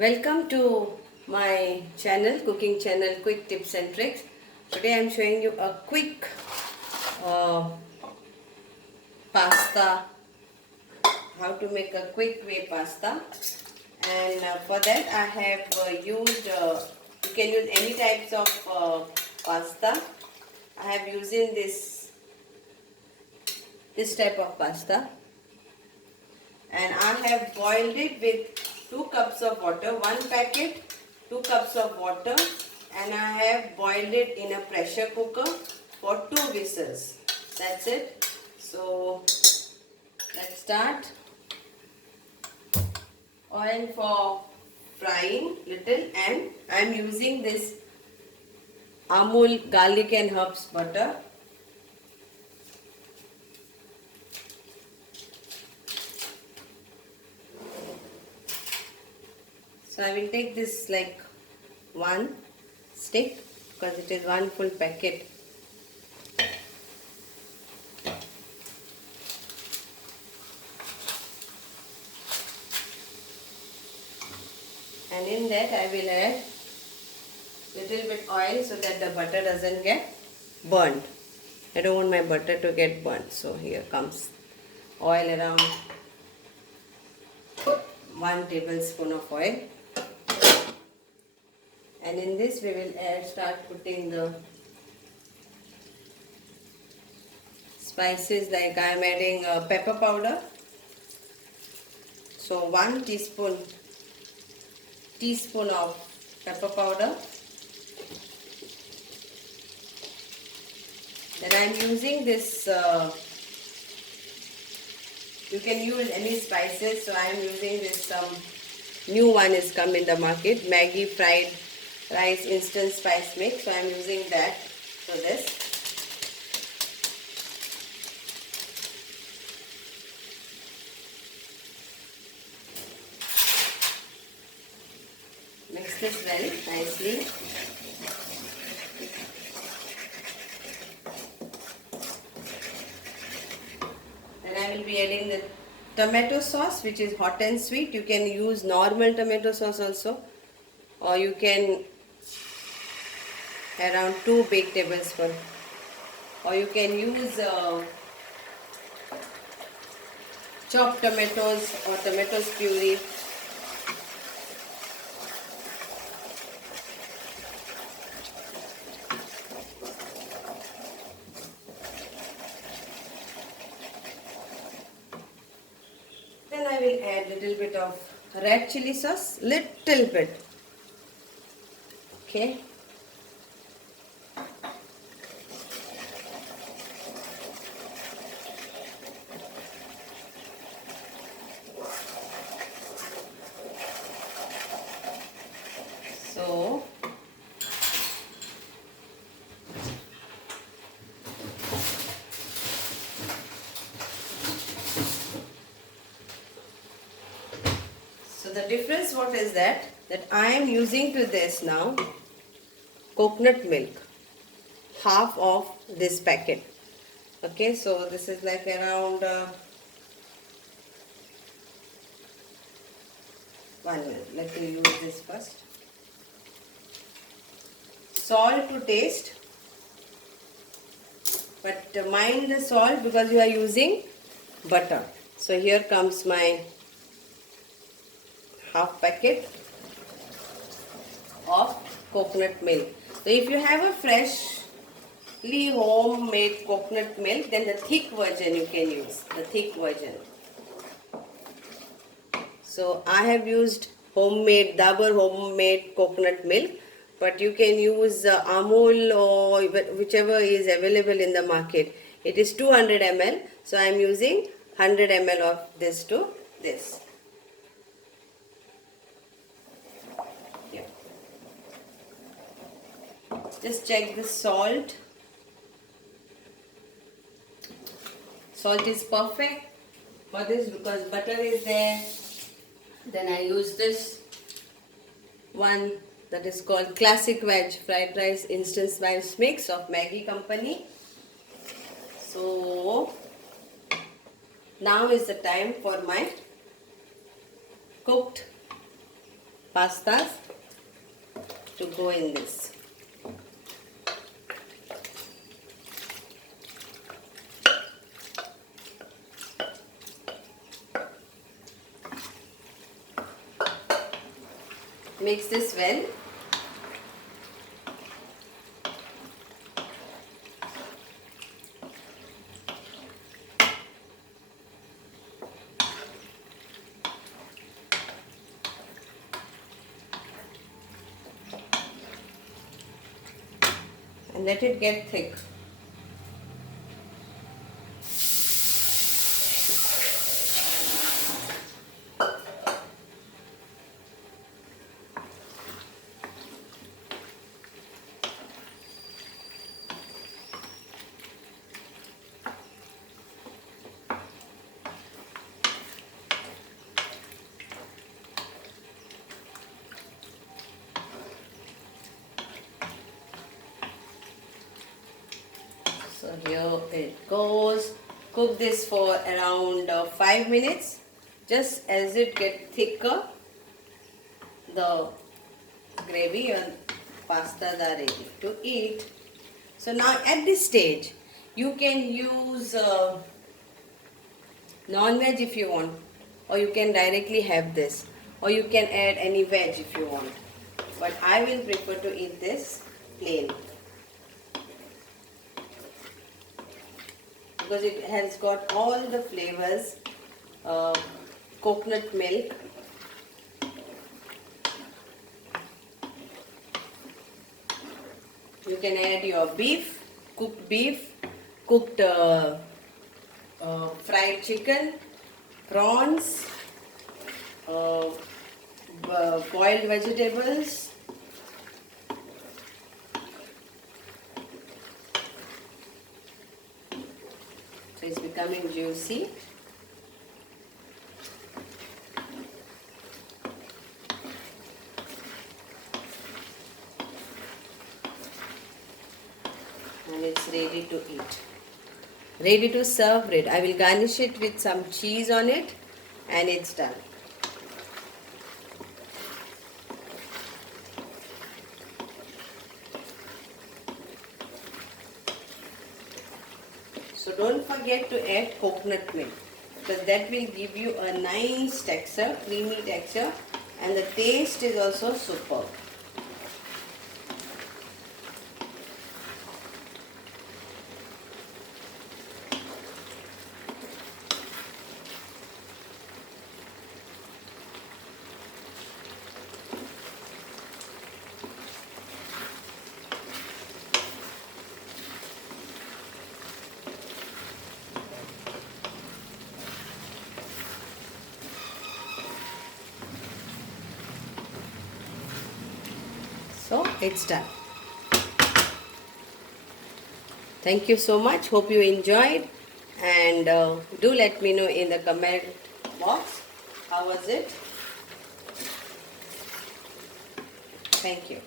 Welcome to my channel, cooking channel, quick tips and tricks. Today I am showing you a quick uh, pasta, how to make a quick way pasta. And for that I have used, you can use any types of pasta. I have using this type of pasta, and I have boiled it with 2 cups of water, 1 packet, 2 cups of water, and I have boiled it in a pressure cooker for 2 whistles. That's it. So let's start. Oil for frying little, and I am using this amul garlic and herbs butter. So I will take this like 1 stick because it is 1 full packet. And in that I will add little bit oil so that the butter doesn't get burnt. I don't want my butter to get burnt. So here comes oil, around 1 tablespoon of oil. And in this we will start putting the spices, like I am adding pepper powder. So 1 teaspoon of pepper powder. Then I am using this, you can use any spices, so I am using this, some new one is come in the market, Maggie fried rice instant spice mix. So I am using that for this. Mix this well nicely. Then I will be adding the tomato sauce, which is hot and sweet. You can use normal tomato sauce also, or you can around 2 big tablespoons, or you can use chopped tomatoes or tomatoes puree. Then I will add little bit of red chili sauce, little bit. Okay. So the difference what is that I am using to this now coconut milk, half of this packet. Okay, so this is like around 1 minute. Let me use this first. Salt to taste, but mind the salt because you are using butter. So here comes my half packet of coconut milk. So if you have a freshly homemade coconut milk, then the thick version you can use, the thick version. So I have used Dabur homemade coconut milk, but you can use amul or whichever is available in the market. It is 200 ml, so I am using 100 ml of this to this. Yeah. Just check the salt. Salt is perfect for this because butter is there. Then I use this one that is called Classic Veg Fried Rice Instant Spice Mix of Maggie Company. So now is the time for my cooked pastas to go in this. Mix this well. And let it get thick. So here it goes. Cook this for around 5 minutes. Just as it gets thicker, the gravy and pastas are ready to eat. So now at this stage, you can use non-veg if you want, or you can directly have this, or you can add any veg if you want. But I will prefer to eat this plain, because it has got all the flavors, coconut milk, you can add your beef, cooked fried chicken, prawns, boiled vegetables, so it's becoming juicy. And it's ready to eat. Ready to serve bread. I will garnish it with some cheese on it, and it's done. So don't forget to add coconut milk, because that will give you a nice texture, creamy texture, and the taste is also superb. So it's done. Thank you so much. Hope you enjoyed, and do let me know in the comment box how was it. Thank you.